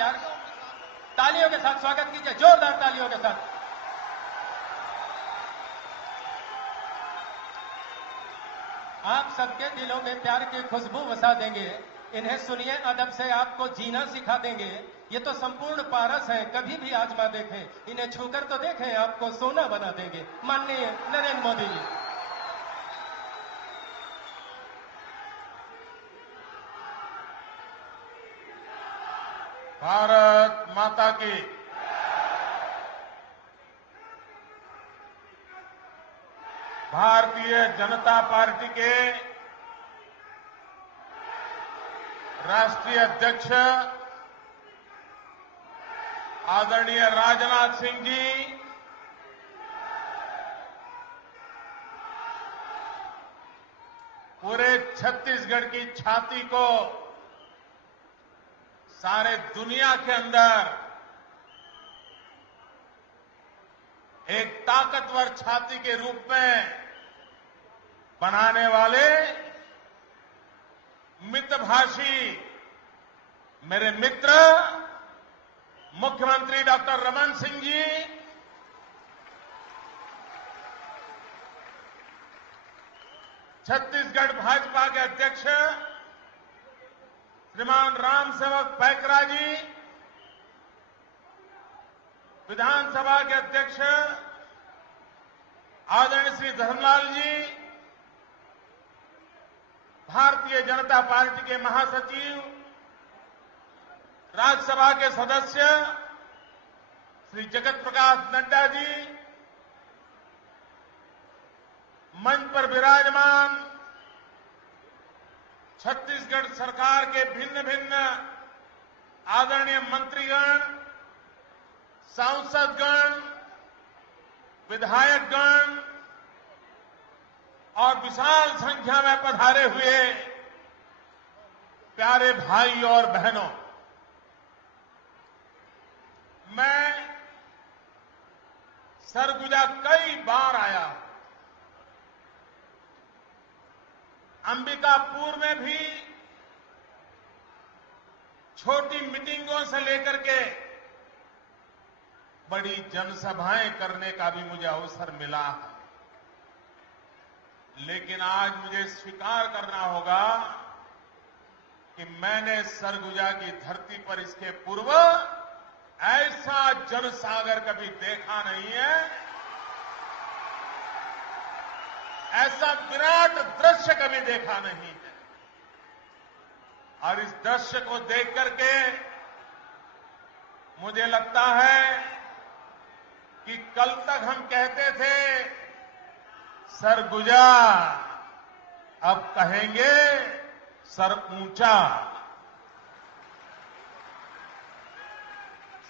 प्यार का तालियों के साथ स्वागत कीजिए, जोरदार तालियों के साथ। आप सबके दिलों में प्यार की खुशबू बसा देंगे। इन्हें सुनिए, अदब से आपको जीना सिखा देंगे। ये तो संपूर्ण पारस हैं, कभी भी आजमा देखें। इन्हें छूकर तो देखें, आपको सोना बना देंगे। माननीय नरेंद्र मोदी जी। भारत माता की। भारतीय जनता पार्टी के राष्ट्रीय अध्यक्ष आदरणीय राजनाथ सिंह जी, पूरे छत्तीसगढ़ की छाती को सारे दुनिया के अंदर एक ताकतवर छाती के रूप में बनाने वाले मितभाषी मेरे मित्र मुख्यमंत्री डॉक्टर रमन सिंह जी, छत्तीसगढ़ भाजपा के अध्यक्ष श्रीमान रामसेवक पैकरा जी, विधानसभा के अध्यक्ष आदरणीय श्री धर्मलाल जी, भारतीय जनता पार्टी के महासचिव, राज्यसभा के सदस्य श्री जगत प्रकाश नड्डा जी, मंच पर विराजमान छत्तीसगढ़ सरकार के भिन्न भिन्न आदरणीय मंत्रीगण, सांसदगण, विधायकगण और विशाल संख्या में पधारे हुए प्यारे भाई और बहनों, मैं सरगुजा कई बार आया। अंबिकापुर में भी छोटी मीटिंगों से लेकर के बड़ी जनसभाएं करने का भी मुझे अवसर मिला है। लेकिन आज मुझे स्वीकार करना होगा कि मैंने सरगुजा की धरती पर इसके पूर्व ऐसा जनसागर कभी देखा नहीं है, ऐसा विराट दृश्य कभी देखा नहीं है। और इस दृश्य को देख करके मुझे लगता है कि कल तक हम कहते थे सरगुजा, अब कहेंगे सर ऊंचा।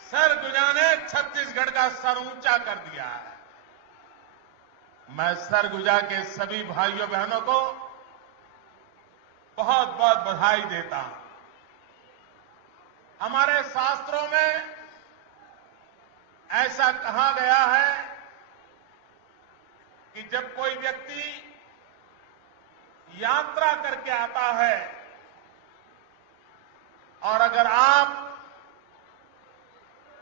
सरगुजा ने छत्तीसगढ़ का सर ऊंचा कर दिया है। मैं सरगुजा के सभी भाइयों बहनों को बहुत बहुत बधाई देता हूं। हमारे शास्त्रों में ऐसा कहा गया है कि जब कोई व्यक्ति यात्रा करके आता है और अगर आप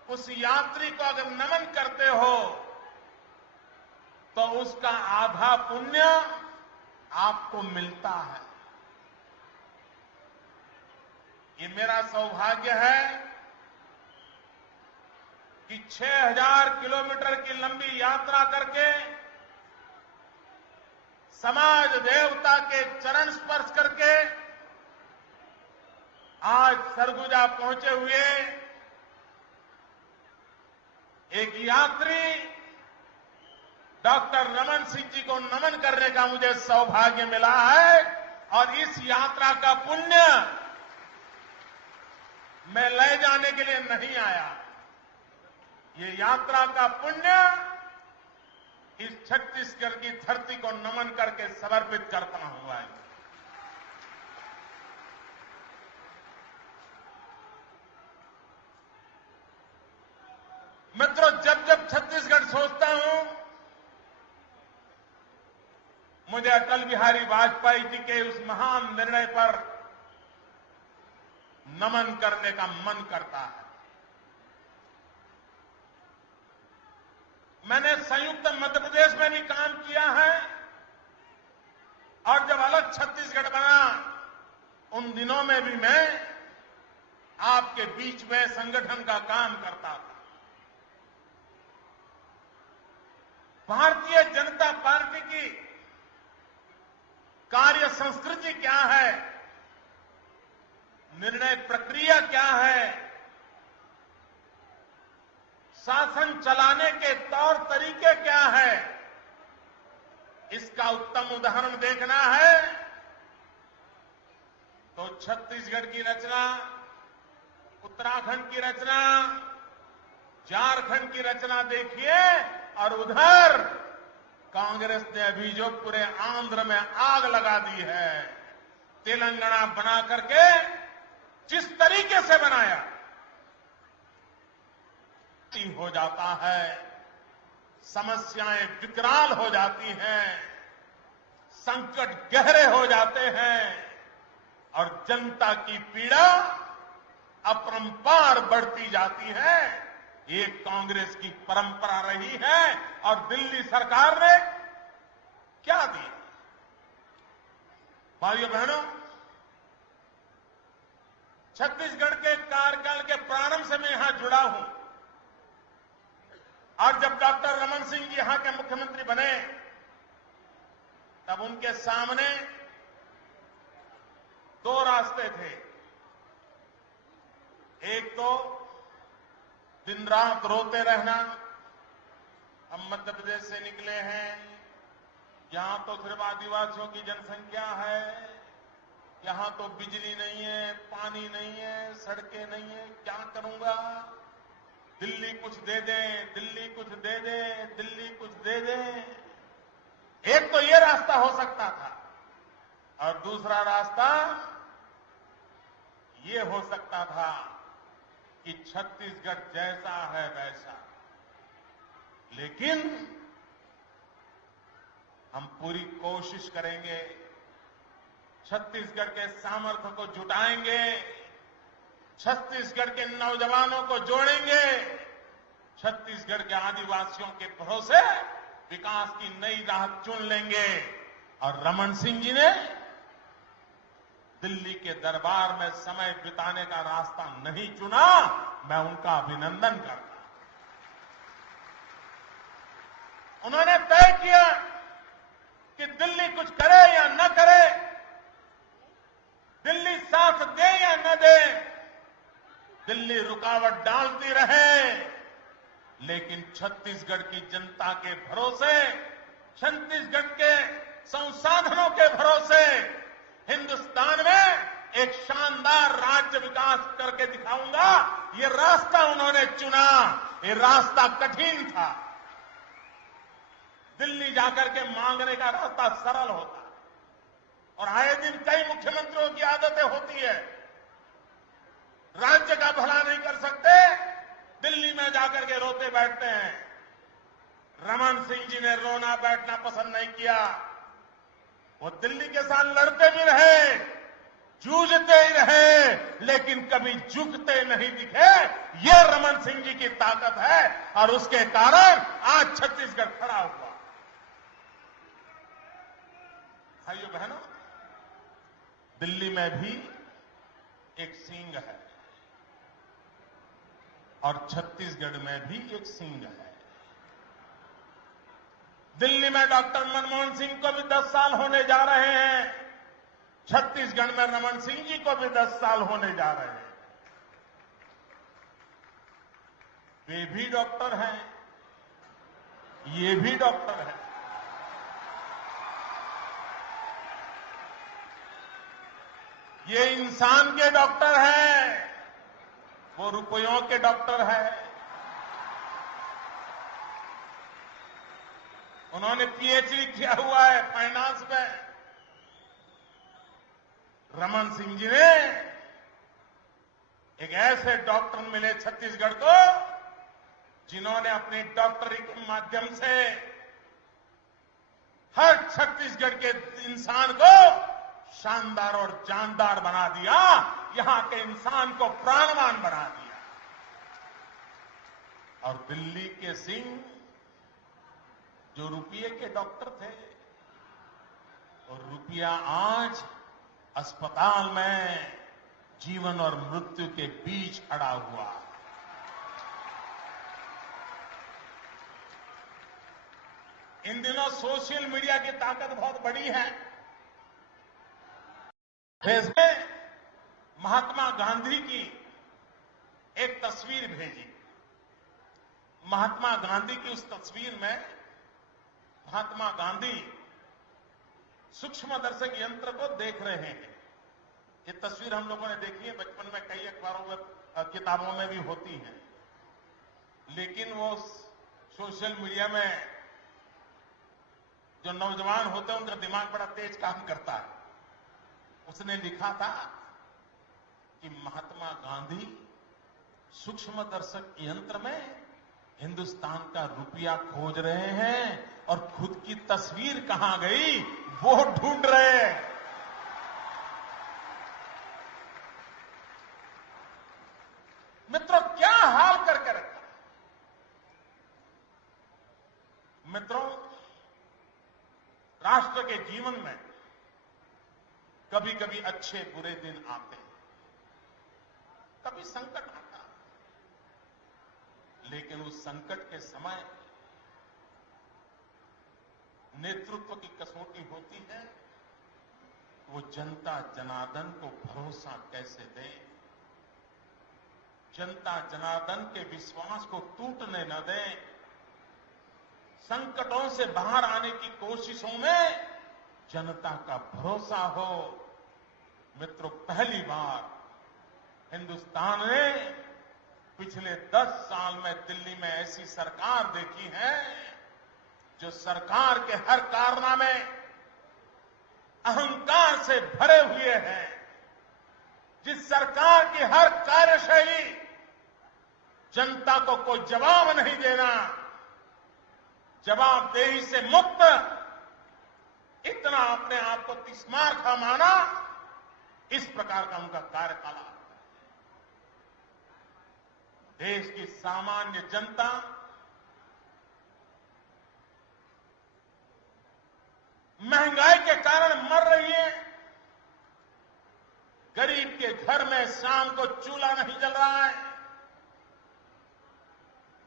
उस यात्री को अगर नमन करते हो तो उसका आधा पुण्य आपको मिलता है। ये मेरा सौभाग्य है कि 6000 किलोमीटर की लंबी यात्रा करके समाज देवता के चरण स्पर्श करके आज सरगुजा पहुंचे हुए एक यात्री डॉक्टर रमन सिंह जी को नमन करने का मुझे सौभाग्य मिला है। और इस यात्रा का पुण्य मैं ले जाने के लिए नहीं आया, ये यात्रा का पुण्य इस छत्तीसगढ़ की धरती को नमन करके समर्पित करता हूं। आज मित्रों, जब जब छत्तीसगढ़ सोचता हूं मुझे अटल बिहारी वाजपेयी जी के उस महान निर्णय पर नमन करने का मन करता है। मैंने संयुक्त मध्य प्रदेश में भी काम किया है और जब अलग छत्तीसगढ़ बना उन दिनों में भी मैं आपके बीच में संगठन का काम करता था। भारतीय जनता पार्टी की कार्य संस्कृति क्या है, निर्णय प्रक्रिया क्या है, शासन चलाने के तौर तरीके क्या है, इसका उत्तम उदाहरण देखना है तो छत्तीसगढ़ की रचना, उत्तराखंड की रचना, झारखंड की रचना देखिए और उधर कांग्रेस ने अभी जो पूरे आंध्र में आग लगा दी है, तेलंगाना बना करके जिस तरीके से बनाया हो जाता है, समस्याएं विकराल हो जाती हैं, संकट गहरे हो जाते हैं और जनता की पीड़ा अपरंपार बढ़ती जाती है। ये कांग्रेस की परंपरा रही है और दिल्ली सरकार ने क्या दिया? भाइयों बहनों, छत्तीसगढ़ के कार्यकाल के प्रारंभ से मैं यहां जुड़ा हूं और जब डॉक्टर रमन सिंह जी यहां के मुख्यमंत्री बने तब उनके सामने दो रास्ते थे। एक तो दिन रात रोते रहना, हम मध्य प्रदेश से निकले हैं, यहां तो सिर्फ आदिवासियों की जनसंख्या है, यहां तो बिजली नहीं है, पानी नहीं है, सड़कें नहीं है, क्या करूंगा, दिल्ली कुछ दे दे, दिल्ली कुछ दे दे, दिल्ली कुछ दे दे। एक तो ये रास्ता हो सकता था और दूसरा रास्ता ये हो सकता था कि छत्तीसगढ़ जैसा है वैसा, लेकिन हम पूरी कोशिश करेंगे, छत्तीसगढ़ के सामर्थ्य को जुटाएंगे, छत्तीसगढ़ के नौजवानों को जोड़ेंगे, छत्तीसगढ़ के आदिवासियों के भरोसे विकास की नई राह चुन लेंगे। और रमन सिंह जी ने दिल्ली के दरबार में समय बिताने का रास्ता नहीं चुना, मैं उनका अभिनंदन करता हूं। उन्होंने तय किया कि दिल्ली कुछ करे या न करे, दिल्ली साथ दे या न दे, दिल्ली रुकावट डालती रहे, लेकिन छत्तीसगढ़ की जनता के भरोसे, छत्तीसगढ़ के संसाधनों के भरोसे हिंदुस्तान में एक शानदार राज्य विकास करके दिखाऊंगा, ये रास्ता उन्होंने चुना। ये रास्ता कठिन था, दिल्ली जाकर के मांगने का रास्ता सरल होता और आए दिन कई मुख्यमंत्रियों की आदतें होती है, राज्य का भला नहीं कर सकते, दिल्ली में जाकर के रोते बैठते हैं। रमन सिंह जी ने रोना बैठना पसंद नहीं किया, वो दिल्ली के साथ लड़ते भी रहे, जूझते ही रहे, लेकिन कभी झुकते नहीं दिखे। ये रमन सिंह जी की ताकत है और उसके कारण आज छत्तीसगढ़ खड़ा हुआ। भाइयों बहनों, दिल्ली में भी एक सींग है और छत्तीसगढ़ में भी एक सींग है। दिल्ली में डॉक्टर मनमोहन सिंह को भी 10 साल होने जा रहे हैं, छत्तीसगढ़ में रमन सिंह जी को भी 10 साल होने जा रहे हैं। वे भी डॉक्टर हैं, ये भी डॉक्टर है। ये इंसान के डॉक्टर हैं, वो रुपयों के डॉक्टर है। उन्होंने पीएचडी किया हुआ है फाइनेंस में। रमन सिंह जी ने एक ऐसे डॉक्टर मिले छत्तीसगढ़ को जिन्होंने अपनी डॉक्टरी के माध्यम से हर छत्तीसगढ़ के इंसान को शानदार और जानदार बना दिया, यहां के इंसान को प्राणवान बना दिया। और दिल्ली के सिंह जो रुपये के डॉक्टर थे, और रुपया आज अस्पताल में जीवन और मृत्यु के बीच खड़ा हुआ। इन दिनों सोशल मीडिया की ताकत बहुत बड़ी है। फेसबुक में महात्मा गांधी की एक तस्वीर भेजी। महात्मा गांधी की उस तस्वीर में महात्मा गांधी सूक्ष्मदर्शक यंत्र को देख रहे हैं। ये तस्वीर हम लोगों ने देखी है, बचपन में कई अखबारों में, किताबों में भी होती है, लेकिन वो सोशल मीडिया में जो नौजवान होते हैं उनका दिमाग बड़ा तेज काम करता है। उसने लिखा था कि महात्मा गांधी सूक्ष्मदर्शक यंत्र में हिंदुस्तान का रुपया खोज रहे हैं और खुद की तस्वीर कहां गई वो ढूंढ रहे हैं। मित्रों, क्या हाल करके रखा। मित्रों, राष्ट्र के जीवन में कभी कभी अच्छे बुरे दिन आते हैं, कभी संकट आता है, लेकिन उस संकट के समय नेतृत्व की कसौटी होती है। वो जनता जनार्दन को भरोसा कैसे दे, जनता जनार्दन के विश्वास को टूटने न दे, संकटों से बाहर आने की कोशिशों में जनता का भरोसा हो। मित्रों, पहली बार हिंदुस्तान ने पिछले 10 साल में दिल्ली में ऐसी सरकार देखी है जो सरकार के हर कारनामे अहंकार से भरे हुए हैं, जिस सरकार की हर कार्यशैली जनता को कोई जवाब नहीं देना, जवाबदेही से मुक्त, इतना अपने आप को तिस्मार खा माना, इस प्रकार का उनका कार्यकाल। देश की सामान्य जनता महंगाई के कारण मर रही है। गरीब के घर में शाम को चूल्हा नहीं जल रहा है,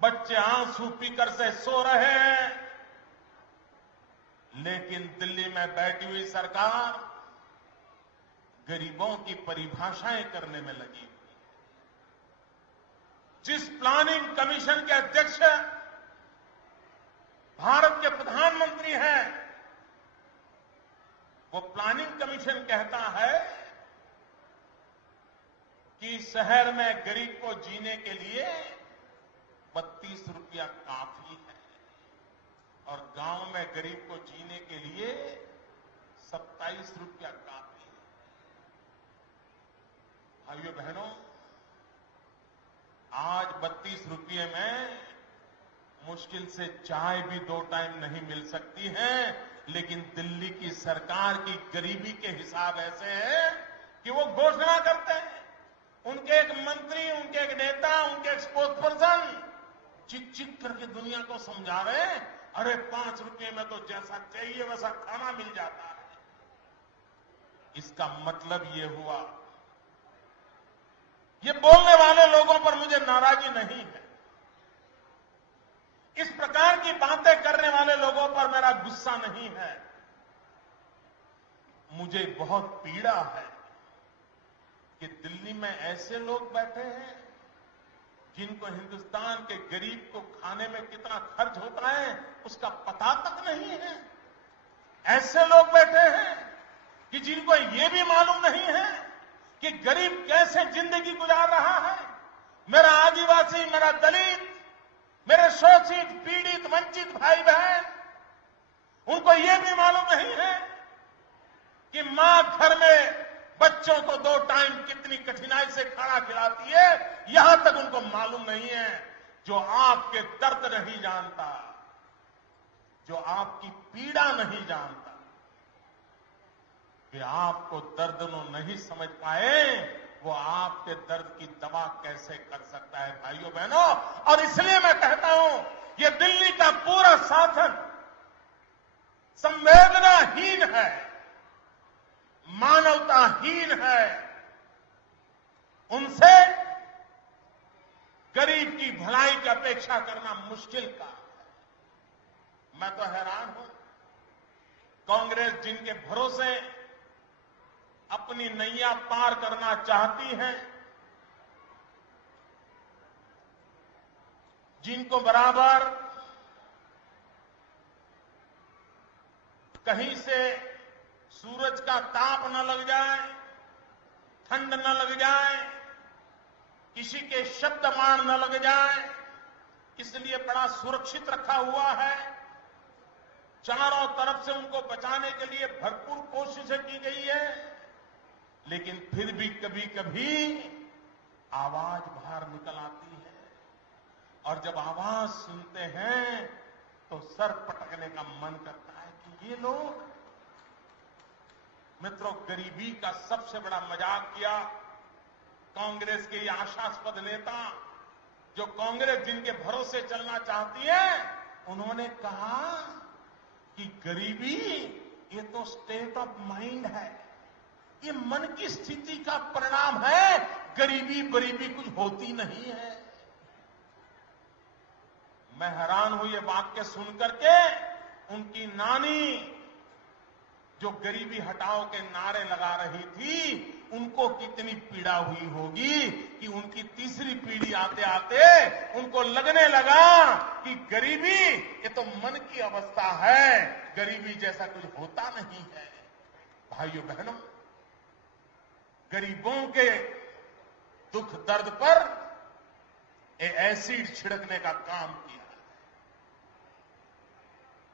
बच्चे आंसू पीकर से सो रहे हैं, लेकिन दिल्ली में बैठी हुई सरकार गरीबों की परिभाषाएं करने में लगी। जिस प्लानिंग कमीशन के अध्यक्ष भारत के प्रधानमंत्री हैं, वो प्लानिंग कमीशन कहता है कि शहर में गरीब को जीने के लिए 32 रुपया काफी है और गांव में गरीब को जीने के लिए 27 रुपया काफी है। भाइयों बहनों, आज 32 रुपये में मुश्किल से चाय भी 2 टाइम नहीं मिल सकती है, लेकिन दिल्ली की सरकार की गरीबी के हिसाब ऐसे है कि वो घोषणा करते हैं, उनके एक मंत्री, उनके एक नेता, उनके एक स्पोक्स पर्सन चिक चिक करके दुनिया को समझा रहे हैं, अरे 5 रुपये में तो जैसा चाहिए वैसा खाना मिल जाता है। इसका मतलब ये हुआ, ये बोलने वाले लोगों पर मुझे नाराजगी नहीं है, इस प्रकार की बातें करने वाले लोगों पर मेरा गुस्सा नहीं है। मुझे बहुत पीड़ा है कि दिल्ली में ऐसे लोग बैठे हैं जिनको हिंदुस्तान के गरीब को खाने में कितना खर्च होता है उसका पता तक नहीं है। ऐसे लोग बैठे हैं कि जिनको ये भी मालूम नहीं है कि गरीब कैसे जिंदगी गुजार रहा है। मेरा आदिवासी, मेरा दलित, मेरे शोषित, पीड़ित, वंचित भाई बहन, उनको ये भी मालूम नहीं है कि मां घर में बच्चों को 2 टाइम कितनी कठिनाई से खाना खिलाती है, यहां तक उनको मालूम नहीं है। जो आपके दर्द नहीं जानता, जो आपकी पीड़ा नहीं जानता, वे आपको दर्द नहीं समझ पाए, वो आपके दर्द की दवा कैसे कर सकता है भाइयों बहनों। और इसलिए मैं कहता हूं, ये दिल्ली का पूरा शासन संवेदनाहीन है, मानवताहीन है, उनसे गरीब की भलाई की अपेक्षा करना मुश्किल काम है। मैं तो हैरान हूं, कांग्रेस जिनके भरोसे अपनी नैया पार करना चाहती है, जिनको बराबर कहीं से सूरज का ताप न लग जाए, ठंड न लग जाए, किसी के शब्द मान न लग जाए, इसलिए बड़ा सुरक्षित रखा हुआ है। चारों तरफ से उनको बचाने के लिए भरपूर कोशिशें की गई है, लेकिन फिर भी कभी कभी आवाज बाहर निकल आती है, और जब आवाज सुनते हैं तो सर पटकने का मन करता है कि ये लोग, मित्रों, गरीबी का सबसे बड़ा मजाक किया कांग्रेस के ये आशास्पद नेता, जो कांग्रेस जिनके भरोसे चलना चाहती है, उन्होंने कहा कि गरीबी ये तो स्टेट ऑफ माइंड है, ये मन की स्थिति का परिणाम है, गरीबी बरीबी कुछ होती नहीं है। मैं हैरान हूं ये वाक्य सुनकर के, उनकी नानी जो गरीबी हटाओ के नारे लगा रही थी, उनको कितनी पीड़ा हुई होगी कि उनकी तीसरी पीढ़ी आते आते उनको लगने लगा कि गरीबी ये तो मन की अवस्था है, गरीबी जैसा कुछ होता नहीं है। भाइयों बहनों, गरीबों के दुख दर्द पर एसिड छिड़कने का काम किया,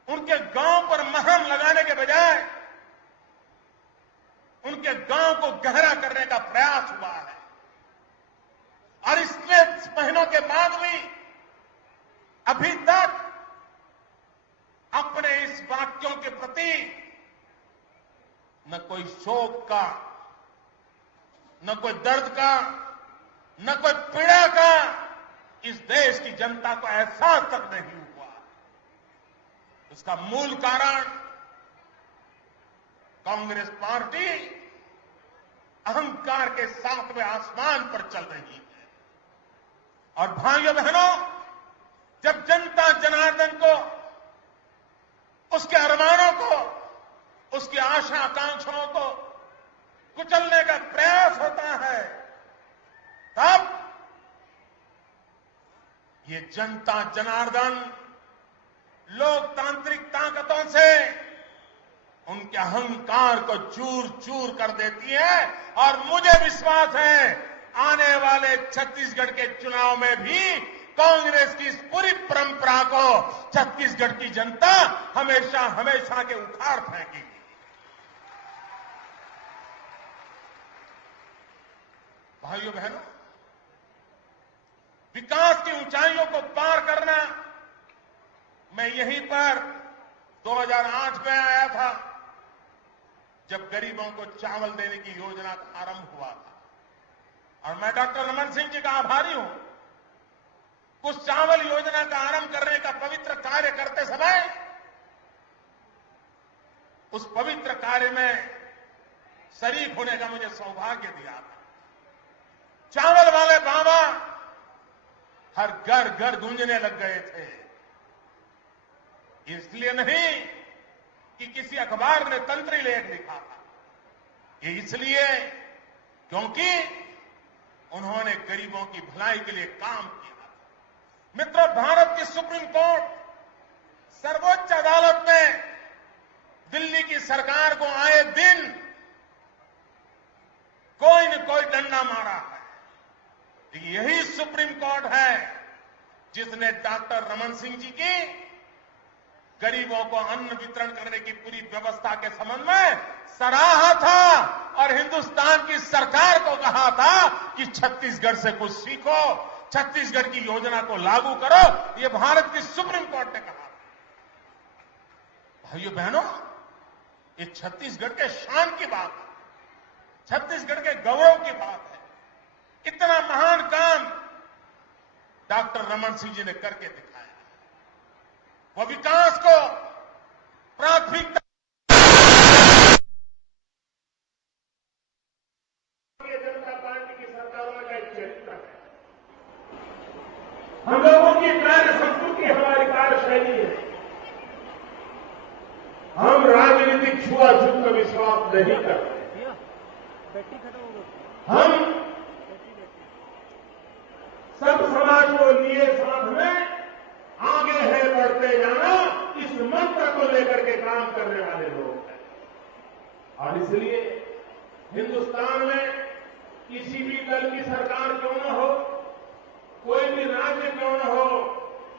उनके गांव पर मरहम लगाने के बजाय उनके गांव को गहरा करने का प्रयास हुआ है। और इतने महीनों के बाद भी अभी तक अपने इस वाक्यों के प्रति न कोई शोक का, न कोई दर्द का, न कोई पीड़ा का इस देश की जनता को एहसास तक नहीं हुआ। इसका मूल कारण कांग्रेस पार्टी अहंकार के सातवें आसमान पर चल रही है। और भाइयों बहनों, जब जनता जनार्दन को, उसके अरमानों को, उसकी आशा आकांक्षाओं को कुचलने का प्रयास होता है, तब ये जनता जनार्दन लोकतांत्रिक ताकतों से उनके अहंकार को चूर चूर कर देती है। और मुझे विश्वास है आने वाले छत्तीसगढ़ के चुनाव में भी कांग्रेस की इस पूरी परंपरा को छत्तीसगढ़ की जनता हमेशा हमेशा के उखाड़ फेंकेगी। भाइयों बहनों, विकास की ऊंचाइयों को पार करना, मैं यहीं पर 2008 में आया था, जब गरीबों को चावल देने की योजना का आरंभ हुआ था, और मैं डॉक्टर रमन सिंह जी का आभारी हूं। उस चावल योजना का आरंभ करने का पवित्र कार्य करते समय, उस पवित्र कार्य में शरीक होने का मुझे सौभाग्य दिया था। चावल वाले बाबा हर घर घर गूंजने लग गए थे। इसलिए नहीं कि किसी अखबार ने तंत्री लेख लिखा था, ये इसलिए क्योंकि उन्होंने गरीबों की भलाई के लिए काम किया। मित्रों, भारत की सुप्रीम कोर्ट, सर्वोच्च अदालत ने दिल्ली की सरकार को आए दिन कोई न कोई डंडा मारा है। यही सुप्रीम कोर्ट है जिसने डॉक्टर रमन सिंह जी की गरीबों को अन्न वितरण करने की पूरी व्यवस्था के संबंध में सराहा था, और हिंदुस्तान की सरकार को कहा था कि छत्तीसगढ़ से कुछ सीखो, छत्तीसगढ़ की योजना को लागू करो। ये भारत की सुप्रीम कोर्ट ने कहा। भाइयों बहनों, ये छत्तीसगढ़ के शान की बात है, छत्तीसगढ़ के गौरव की बात है। इतना महान काम डॉक्टर रमन सिंह जी ने करके दिखाया। वो विकास को प्राथमिकता हम लोगों की कार्य संस्कृति हमारी कार्यशैली है। हम राजनीतिक छुआछूत का विश्वास नहीं करते। हम सब समाज को लिए साथ में आगे है बढ़ते जाना, इस मंत्र को लेकर के काम करने वाले लोग हैं। और इसलिए हिंदुस्तान में किसी भी दल की सरकार क्यों न हो, कोई भी राज्य क्यों न हो,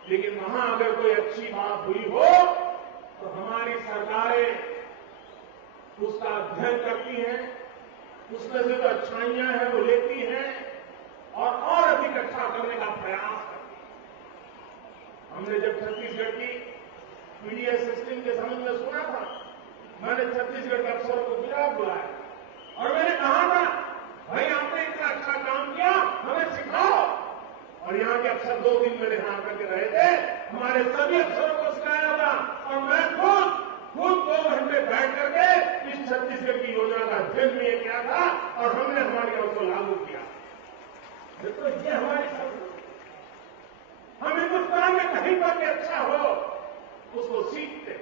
लेकिन वहां अगर कोई अच्छी बात हुई हो तो हमारी सरकारें उसका अध्ययन करती हैं, उसमें से जो अच्छाइयां हैं वो लेती हैं और अधिक अच्छा करने का प्रयास करती हैं। हमने जब छत्तीसगढ़ की पीडीएस सिस्टम के संबंध में सुना था, मैंने छत्तीसगढ़ के अफसरों को गुजरात बुलाया और मैंने कहा था, भाई आपने इतना अच्छा काम किया, हमें सिखाओ। और यहां के अफसर 2 दिन मेरे यहां करके रहे थे, हमारे सभी अफसरों को सिखाया था और मैं खुद 2 घंटे बैठ करके इस छत्तीसगढ़ की योजना का अध्ययन भी किया था और हमने हमारी ओर को लागू किया। तो ये हमारी संस्कृति, हम हिंदुस्तान में कहीं पर भी अच्छा हो उसको सीखते,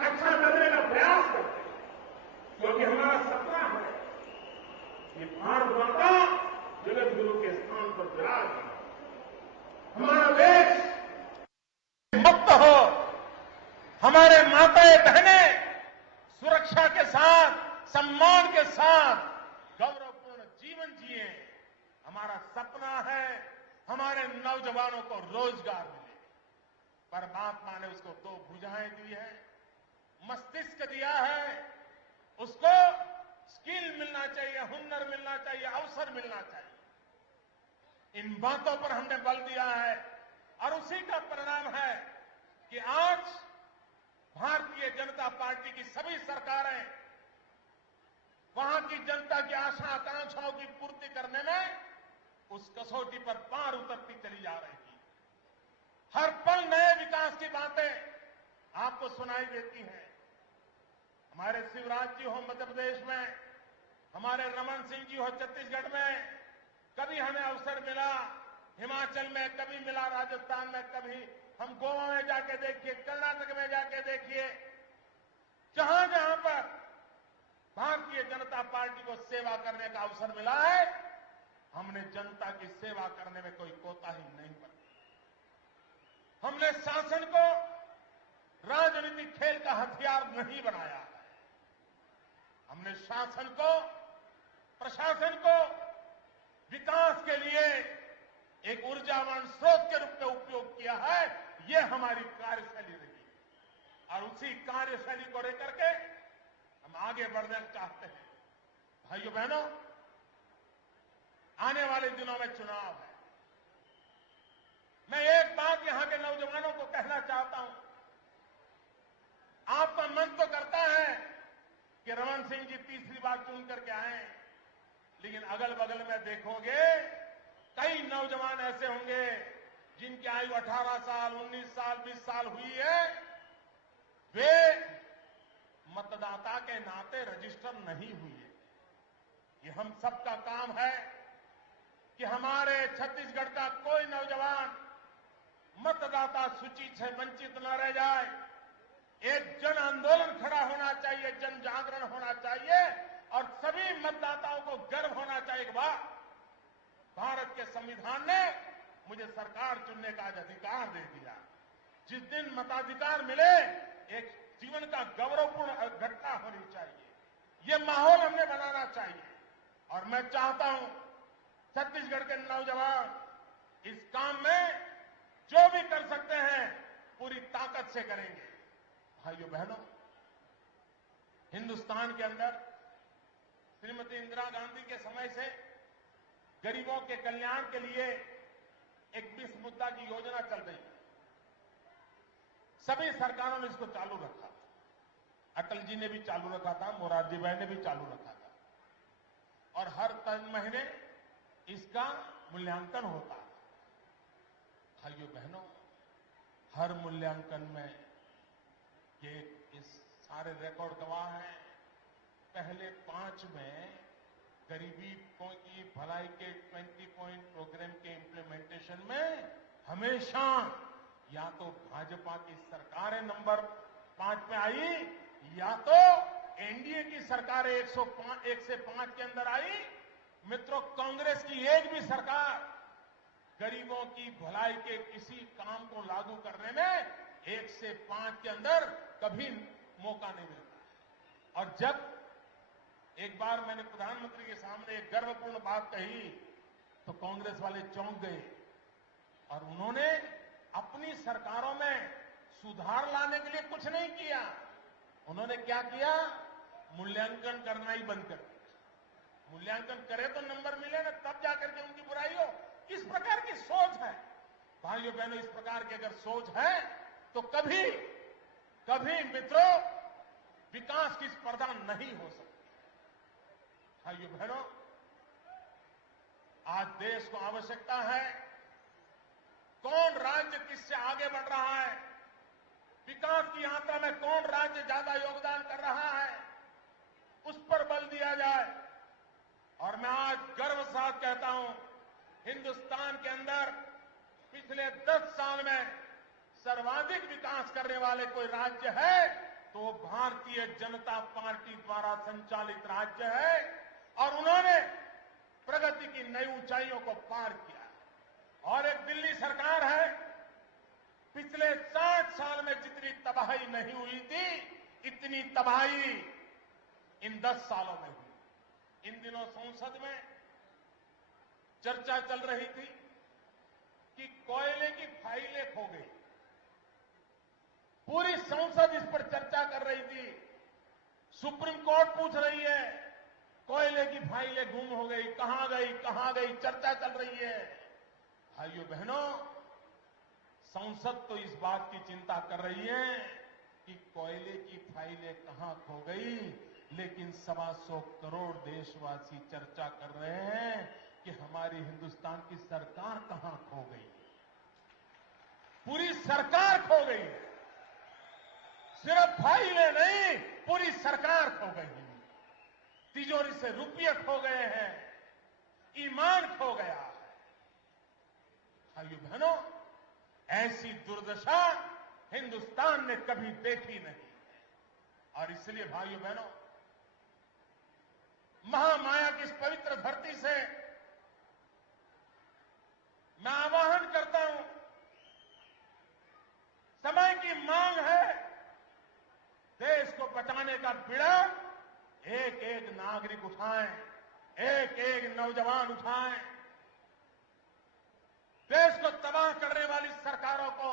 अच्छा करने का प्रयास करते, क्योंकि हमारा सपना है कि भारत माता जगत गुरु के स्थान पर विराज, हमारा देश मुक्त हो, हमारे माताएं बहनें सुरक्षा के साथ, सम्मान के साथ गौरवपूर्ण जीवन जिए। हमारा सपना है हमारे नौजवानों को रोजगार मिले। परमात्मा ने उसको 2 भुजाएं दी है, मस्तिष्क दिया है, उसको स्किल मिलना चाहिए, हुनर मिलना चाहिए, अवसर मिलना चाहिए। इन बातों पर हमने बल दिया है और उसी का परिणाम है कि आज भारतीय जनता पार्टी की सभी सरकारें वहां की जनता की आशा आकांक्षाओं की पूर्ति करने में उस कसौटी पर पार उतरती चली जा रही थी। हर पल नए विकास की बातें आपको सुनाई देती हैं। हमारे शिवराज जी हो मध्य प्रदेश में, हमारे रमन सिंह जी हो छत्तीसगढ़ में, कभी हमें अवसर मिला हिमाचल में, कभी मिला राजस्थान में, कभी हम गोवा में जाके देखिए, कर्नाटक में जाके देखिए, जहां जहां पर भारतीय जनता पार्टी को सेवा करने का अवसर मिला है, हमने जनता की सेवा करने में कोई कोताही नहीं बरती। हमने शासन को राजनीतिक खेल का हथियार नहीं बनाया है। हमने शासन को, प्रशासन को विकास के लिए एक ऊर्जावान स्रोत के रूप में उपयोग किया है। यह हमारी कार्यशैली रही और उसी कार्यशैली को लेकर के हम आगे बढ़ना चाहते हैं। भाइयों बहनों, आने वाले दिनों में चुनाव है। मैं एक बात यहां के नौजवानों को कहना चाहता हूं। आपका मन तो करता है कि रमन सिंह जी तीसरी बार चुन करके आए, लेकिन अगल बगल में देखोगे कई नौजवान ऐसे होंगे जिनकी आयु 18 साल, 19 साल, 20 साल हुई है, वे मतदाता के नाते रजिस्टर नहीं हुई है। ये हम सबका काम है कि हमारे छत्तीसगढ़ का कोई नौजवान मतदाता सूची से वंचित न रह जाए। एक जन आंदोलन खड़ा होना चाहिए, जन जागरण होना चाहिए और सभी मतदाताओं को गर्व होना चाहिए। वाह, भारत के संविधान ने मुझे सरकार चुनने का आज अधिकार दे दिया। जिस दिन मताधिकार मिले, एक जीवन का गौरवपूर्ण घटना होनी चाहिए। यह माहौल हमने बनाना चाहिए और मैं चाहता हूं छत्तीसगढ़ के नौजवान इस काम में जो भी कर सकते हैं पूरी ताकत से करेंगे। भाइयों बहनों, हिंदुस्तान के अंदर श्रीमती इंदिरा गांधी के समय से गरीबों के कल्याण के लिए एक 20 मुद्दा की योजना चल रही है। सभी सरकारों ने इसको चालू रखा। अटल जी ने भी चालू रखा था, मोरारजी भाई ने भी चालू रखा था और हर 3 महीने इसका मूल्यांकन होता है। भाइयों बहनों, हर मूल्यांकन में ये इस सारे रिकॉर्ड गवाह हैं। पहले 5 में गरीबी की भलाई के 20 पॉइंट प्रोग्राम के इंप्लीमेंटेशन में हमेशा या तो भाजपा की सरकारें नंबर 5 पे आई या तो एनडीए की सरकारें 1 से 5 के अंदर आई। मित्रों, कांग्रेस की एक भी सरकार गरीबों की भलाई के किसी काम को लागू करने में 1 से 5 के अंदर कभी मौका नहीं मिलता। और जब एक बार मैंने प्रधानमंत्री के सामने एक गर्वपूर्ण बात कही तो कांग्रेस वाले चौंक गए और उन्होंने अपनी सरकारों में सुधार लाने के लिए कुछ नहीं किया। उन्होंने क्या किया? मूल्यांकन करना ही बंद कर दिया। मूल्यांकन करे तो नंबर मिले ना, तब जाकर के उनकी बुराई हो। इस प्रकार की सोच है भाइयों बहनों, इस प्रकार की अगर सोच है तो कभी मित्रों विकास की स्पर्धा नहीं हो सकती। भाइयों बहनों, आज देश को आवश्यकता है कौन राज्य किससे आगे बढ़ रहा है, विकास की यात्रा में कौन राज्य ज्यादा योगदान कर रहा है, उस पर बल दिया जाए। और मैं आज गर्व के साथ कहता हूं, हिंदुस्तान के अंदर पिछले 10 साल में सर्वाधिक विकास करने वाले कोई राज्य है तो वो भारतीय जनता पार्टी द्वारा संचालित राज्य है और उन्होंने प्रगति की नई ऊंचाइयों को पार किया। और एक दिल्ली सरकार है, पिछले 60 साल में जितनी तबाही नहीं हुई थी इतनी तबाही इन 10 सालों में हुई। इन दिनों संसद में चर्चा चल रही थी कि कोयले की फाइलें खो गई। पूरी संसद इस पर चर्चा कर रही थी। सुप्रीम कोर्ट पूछ रही है कोयले की फाइलें गुम हो गई, कहां गई, चर्चा चल रही है। भाइयों बहनों, संसद तो इस बात की चिंता कर रही है कि कोयले की फाइलें कहां खो गई, लेकिन 125 करोड़ देशवासी चर्चा कर रहे हैं कि हमारी हिंदुस्तान की सरकार कहां खो गई। पूरी सरकार खो गई है, सिर्फ फाइलें नहीं, पूरी सरकार खो गई है। तिजोरी से रुपये खो गए हैं, ईमान खो गया है। भाइयों बहनों, ऐसी दुर्दशा हिंदुस्तान ने कभी देखी नहीं। और इसलिए भाइयों बहनों, महामाया की इस पवित्र धरती से मैं आह्वान करता हूं, समय की मांग है देश को बचाने का बीड़ा एक एक नागरिक उठाएं, एक एक नौजवान उठाएं। देश को तबाह करने वाली सरकारों को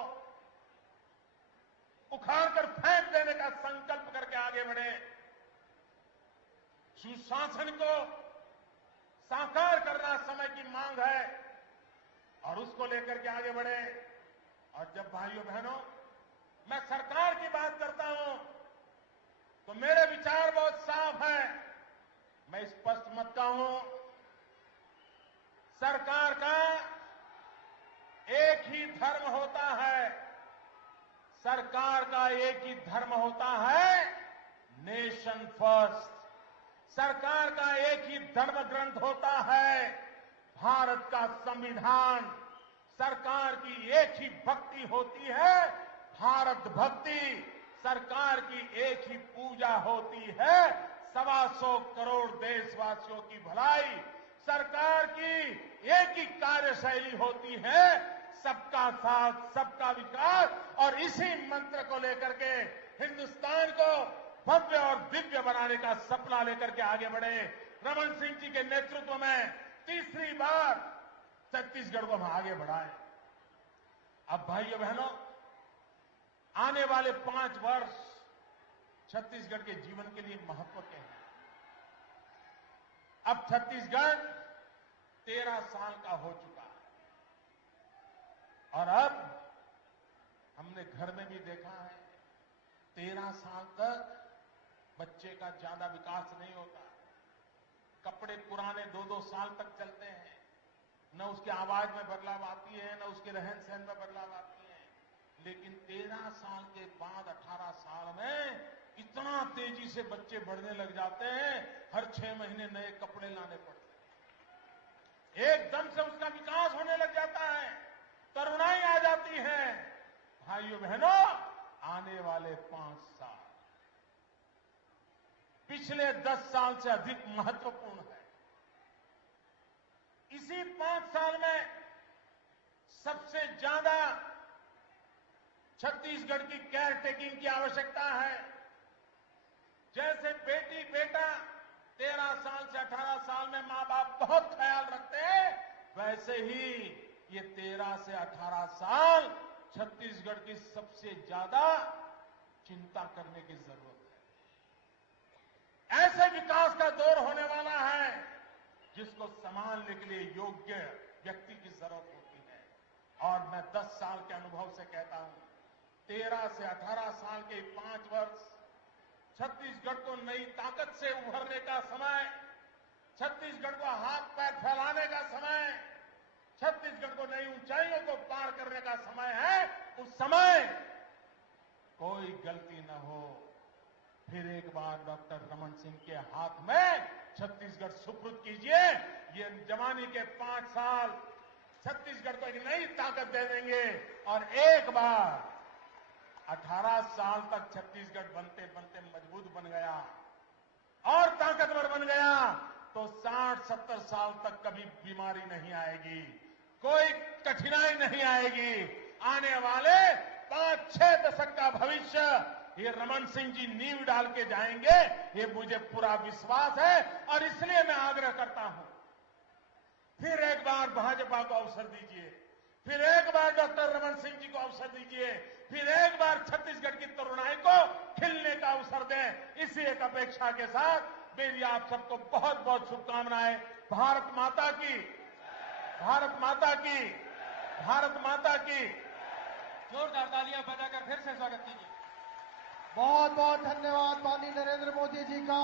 उखाड़कर फेंक देने का संकल्प करके आगे बढ़े। सुशासन को साकार करना समय की मांग है और उसको लेकर के आगे बढ़े। और जब भाइयों बहनों मैं सरकार की बात करता हूं तो मेरे विचार बहुत साफ है। मैं स्पष्ट मत कहूं, सरकार का एक ही धर्म होता है, सरकार का एक ही धर्म होता है नेशन फर्स्ट। सरकार का एक ही धर्म ग्रंथ होता है भारत का संविधान। सरकार की एक ही भक्ति होती है भारत भक्ति। सरकार की एक ही पूजा होती है 125 करोड़ देशवासियों की भलाई। सरकार की एक ही कार्यशैली होती है सबका साथ सबका विकास। और इसी मंत्र को लेकर के हिंदुस्तान को भव्य और दिव्य बनाने का सपना लेकर के आगे बढ़े। रमन सिंह जी के नेतृत्व में तीसरी बार छत्तीसगढ़ को हम आगे बढ़ाएं। अब भाइयों बहनों, आने वाले 5 वर्ष छत्तीसगढ़ के जीवन के लिए महत्व के हैं। अब छत्तीसगढ़ 13 साल का हो चुका है और अब हमने घर में भी देखा है 13 साल तक बच्चे का ज्यादा विकास नहीं होता। कपड़े पुराने 2-2 साल तक चलते हैं, न उसकी आवाज में बदलाव आती है, न उसके रहन सहन में बदलाव आती है। लेकिन 13 साल के बाद 18 साल में इतना तेजी से बच्चे बढ़ने लग जाते हैं, हर 6 महीने नए कपड़े लाने पड़ते हैं, एकदम से उसका विकास होने लग जाता है। तरुणाई आ भाइयों बहनों, आने वाले 5 साल पिछले 10 साल से अधिक महत्वपूर्ण है। इसी 5 साल में सबसे ज्यादा छत्तीसगढ़ की केयर टेकिंग की आवश्यकता है। जैसे बेटी बेटा 13 साल से 18 साल में मां बाप बहुत ख्याल रखते हैं, वैसे ही ये 13 से 18 साल छत्तीसगढ़ की सबसे ज्यादा चिंता करने की जरूरत है। ऐसे विकास का दौर होने वाला है जिसको संभालने के लिए योग्य व्यक्ति की जरूरत होती है। और मैं 10 साल के अनुभव से कहता हूं, 13 से 18 साल के 5 वर्ष छत्तीसगढ़ को नई ताकत से उभरने का समय, छत्तीसगढ़ को हाथ पैर फैलाने का समय, छत्तीसगढ़ को नई ऊंचाइयों को पार करने का समय है। उस समय कोई गलती न हो, फिर एक बार डॉक्टर रमन सिंह के हाथ में छत्तीसगढ़ सुपुर्द कीजिए। ये जवानी के 5 साल छत्तीसगढ़ को एक नई ताकत दे देंगे और एक बार 18 साल तक छत्तीसगढ़ बनते बनते मजबूत बन गया और ताकतवर बन गया तो 60-70 साल तक कभी बीमारी नहीं आएगी, कोई कठिनाई नहीं आएगी। आने वाले 5-6 दशक का भविष्य ये रमन सिंह जी नींव डाल के जाएंगे, ये मुझे पूरा विश्वास है। और इसलिए मैं आग्रह करता हूं, फिर एक बार भाजपा को अवसर दीजिए, फिर एक बार डॉक्टर रमन सिंह जी को अवसर दीजिए, फिर एक बार छत्तीसगढ़ की तरुणाई को खिलने का अवसर दें। इसी एक अपेक्षा के साथ मेरी आप सबको बहुत बहुत शुभकामनाएं। भारत माता की, भारत माता की, भारत माता की। जोरदार तालियां बजाकर फिर से स्वागत कीजिए। बहुत बहुत धन्यवाद माननीय नरेंद्र मोदी जी का।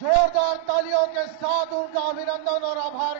जोरदार तालियों के साथ उनका अभिनंदन और आभार।